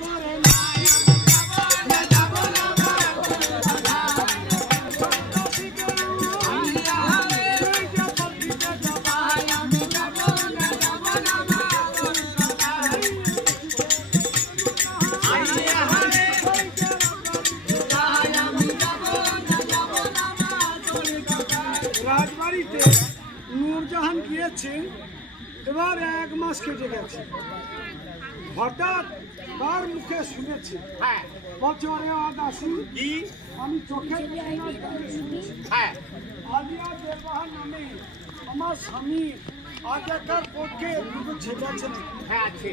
করে রাজবাড়িতে নূরজাহান গিয়েছে। এবার 1 মাস কেটে গেছে। হঠাৎ তার মুখে শুনেছি, হ্যাঁ বছরে দাসী কি আমি চোখে শুনেছি হ্যাঁ আলিয়া দেলবাহার নামে আমার স্বামী আগেকার পক্ষে 2 ছেলে আছে। হ্যাঁ আছে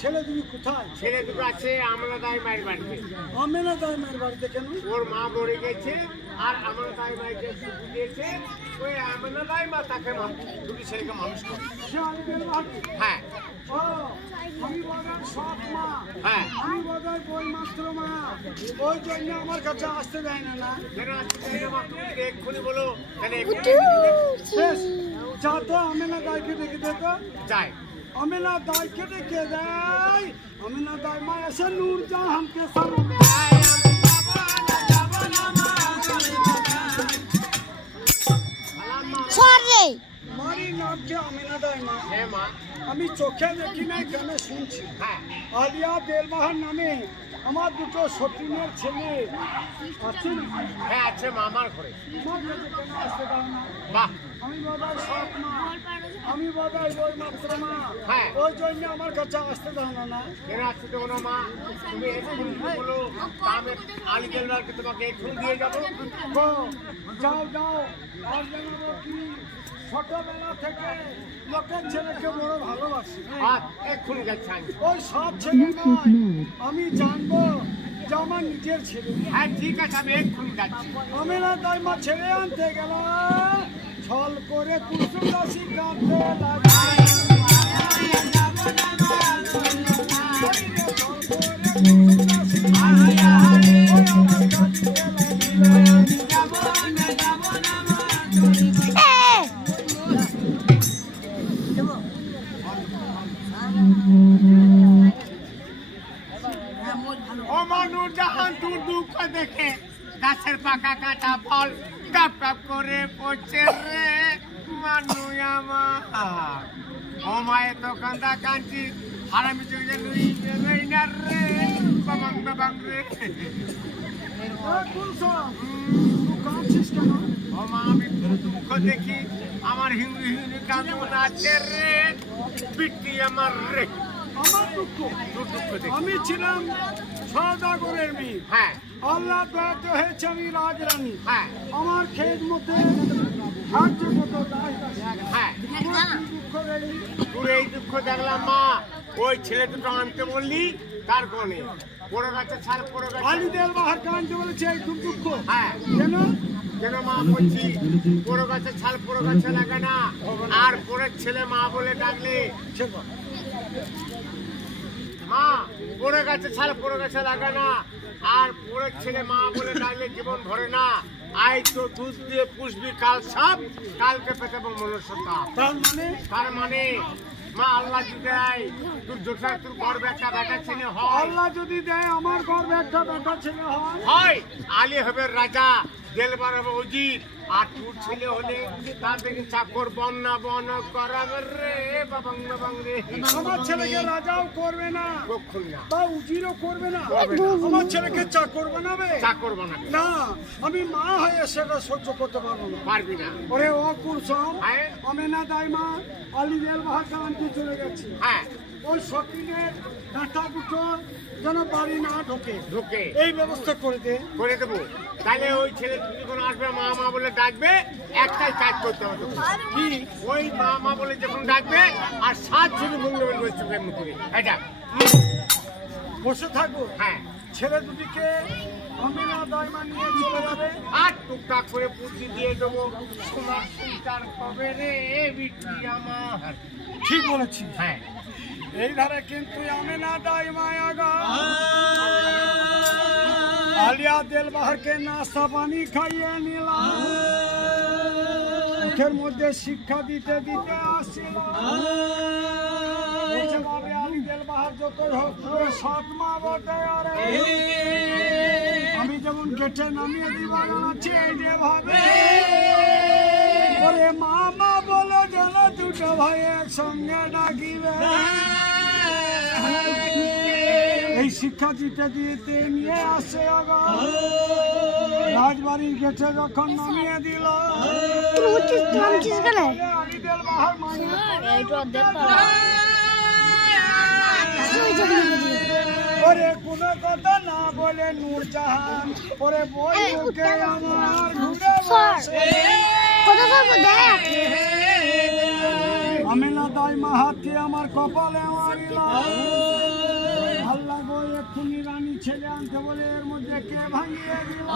ছেলে তুমি কোথায়? ছেলে দুটো আছে আমলাদাই মায়ের বাড়িতে। আমেনা দাইমার বাড়িতে কেন? ওর মা মরে গেছে আর আমলাদাই মায়ের শুধু দিয়েছে। ওই আমলাদাই মা তাকে দুটি ছেলেকে মানুষ করে। সে আলি দেলবাহার? হ্যাঁ ও আমি বলার সৎ মা, হ্যাঁ আমি বলার বই মাত্র মা, ওই জন্য আমার কাছে আসতে দেয় না। না কেন আসছে মা? তুমি এক্ষুনি বলো তাহলে শেষ যা তো আমেনা দাইকে ডেকে দে তো। যাই আমেনা দাইকে ডেকে দেয়। আমেনা দাই মা এসে নূরজাহানকে সালাম। মারি নামকে আমেনা দাই মা। হ্যাঁ মা আমি চোখে দেখি নাই, কেন শুনছি। হ্যাঁ আলিয়া দেলবাহার নামে আমার 2 সতীনের ছেলে আছে। হ্যাঁ আছে মা আমার ঘরে। আমার কাছে কেন আসতে দাও না? বাহ আমি বোধহয় সৎ মা, আমি বোধহয় বই মাত্র মা, হ্যাঁ। ওই জন্য আমার কাছে আসতে দাও না। কেন আসছে দেবো না মা? তুমি এক্ষুনি বলো আমি আলি দেলবারকে তোমাকে এক্ষুনি দিয়ে যাবো। গো, যাও যাও। আর জানাবো কি, ছোটবেলা থেকে লোকের ছেলেকে বড় ভালোবাসি। আর এক্ষুনি যাচ্ছি আমি। ওই সব ছেলে নয়, আমি জানবো যে আমার নিজের ছেলে। হ্যাঁ ঠিক আছে আমি এক্ষুনি যাচ্ছি। আমেনা দাইমা ছেলে আনতে গেল, ছল করে কুসুম দাসী কাঁদতে লাগল। ও মানুষ জাহান তোর দুঃখ দেখে গাছের পাকা কাটা ফল টাপ টাপ করে পড়ছে রে মানু আমার। ও মায়ের তো কান্দা কাঁদছি হারামি চলে রই না রে বাবাং বাবাং রে। ও মা আমি তোর দুঃখ দেখি আমার হিন্দু হিন্দু কেমন আছে রে পিটি আমার রে। আমার দুঃখ, তোর দুঃখ দেখি আমি ছিলাম সওদাগরের মেয়ে। হ্যাঁ আল্লাহ দয়াত হয়েছে আমি রাজরানী। হ্যাঁ আমার খেত মতে সাহায্য মতো দাস দাসী। হ্যাঁ আমার কি দুঃখ দেখলি? তোর এই দুঃখ দেখলাম মা। ওই ছেলে দুটো আনতে বললি তার কোনে পড়ে গেছে ছাড় পড়ে গেছে। আলি দেলবাহার কানতে বলেছে এই দুঃখ। হ্যাঁ কেন? কেন মা বলছি পড়ে গেছে ছাল পড়ে গেছে লাগে না। আর পরের ছেলে মা বলে ডাকলে মা পড়ে গেছে ছাল পড়ে গেছে লাগে না। আর পরের ছেলে মা বলে ডাকলে জীবন ধরে না। আই তো দুধ দিয়ে পুষবি কাল সব কালকে পেতে মনুষ্যতা। তার মানে মা আল্লাহ যদি দেয় তোর জোটা তোর গর্বে একটা বেটা ছেলে হয়। আল্লাহ যদি দেয় আমার গর্বে একটা বেটা ছেলে হয় আলী হবে রাজা, দেলবার হবে উজির। আর তোর ছেলে হলে তার থেকে চাকর বন্যা বন করাবে রে বাবাং বাবাং রে। আমার ছেলেকে রাজাও করবে না, কখন না বা উজিরও করবে না। করবে না। আমার ছেলেকে চাকর বানাবে চাকর বানাবে না। আমি মা হয়ে সেটা সহ্য করতে পারবো না। পারবি না। ওরে ও কুরসম, হ্যাঁ আমেনা দাইমা আলি দেলবাহার কানতে চলে গেছি। হ্যাঁ ওই সতীনের ডাঁটা দুটো যেন বাড়ি না ঢোকে, ঢুকে এই ব্যবস্থা করে দে। করে দেবো। তাহলে ওই ছেলে যখন আসবে মা মা বলে ডাকবে, একটাই কাজ করতে হবে তোকে। কি? ওই মা মা বলে যখন ডাকবে আর 7 ঝুড়ি মঙ্গলবার বসে এমনি করে এটা বসে থাকবো। হ্যাঁ ছেলে দুটিকে আমেনা দাইমা নিয়ে চলে যাবে। আর টুকটাক করে পুঁজি দিয়ে দেবো। তোমার চিন্তার কবে রে বিটি আমার। ঠিক বলেছি। হ্যাঁ এই ধারে কিন্তু আমেনা দাইমা আগা আলিয়া দেলবাহারকে নাস্তা পানি খাইয়ে নিলাম, মুখের মধ্যে শিক্ষা দিতে দিতে আসছিলাম। বলছে, বাবা, আলি দেলবাহার আর যতই হোক পুরো সৎ মা বটে আরে আমি যেমন গেটে নামিয়ে দিবার আছে এই যে ভাবে ওরে মামা বলে যেন দুটো ভাই একসঙ্গে ডাকিবে এই শিক্ষা দিতে দিতে নিয়ে আসে আগা রাজবাড়ির গেটে যখন নামিয়ে দিল আলিদেল বাহার ওরে কোনো কথা না বলে নূরজাহান ওরে বই মুখে আমার ঘুরে বসে আমি না তাই মাহাতি আমার কপালে মারিলাম আল্লাহ গো এক্ষুনি রানী ছেলে আনতে বলে এর মধ্যে কে ভাঙিয়ে দিল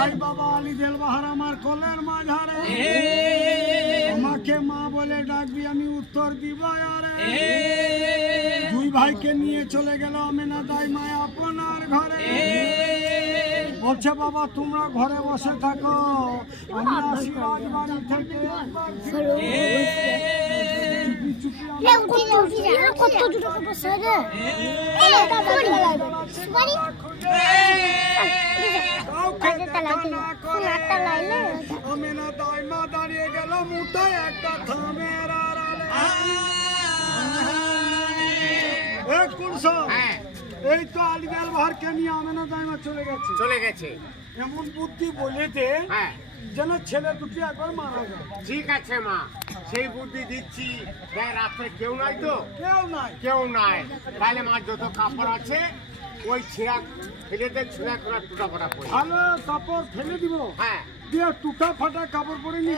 আই বাবা আলিদেল বাহার আমার কোলের মাঝারে আমাকে মা বলে ডাকবি আমি উত্তর দিব আরে দুই ভাইকে নিয়ে চলে গেল আমেনা দাই মা আপনার ঘরে বলছে বাবা তোমরা ঘরে বসে থাকো আমি আসি রাজবাড়ি থেকে একবার চুপি আমেনা দাই মা দাঁড়িয়ে গেল মুঠায় একটা থামের আড়ালে এই তো আলিদেল বাহারকে নিয়ে আমেনা দাইমা চলে গেছে এমন বুদ্ধি বলে দে যেন ছেলে দুটি একবার মারা যায় ঠিক আছে মা সেই বুদ্ধি দিচ্ছি দেখ রাত্রে কেউ নাই তো কেউ নাই তাহলে মা যত কাপড় আছে ওই ছেঁড়া ফেলে দে ছেঁড়া করা টুটা করা পড়ে ভালো কাপড় ফেলে দিব হ্যাঁ দিয়ে টুটা ফাটা কাপড় পরে নিয়ে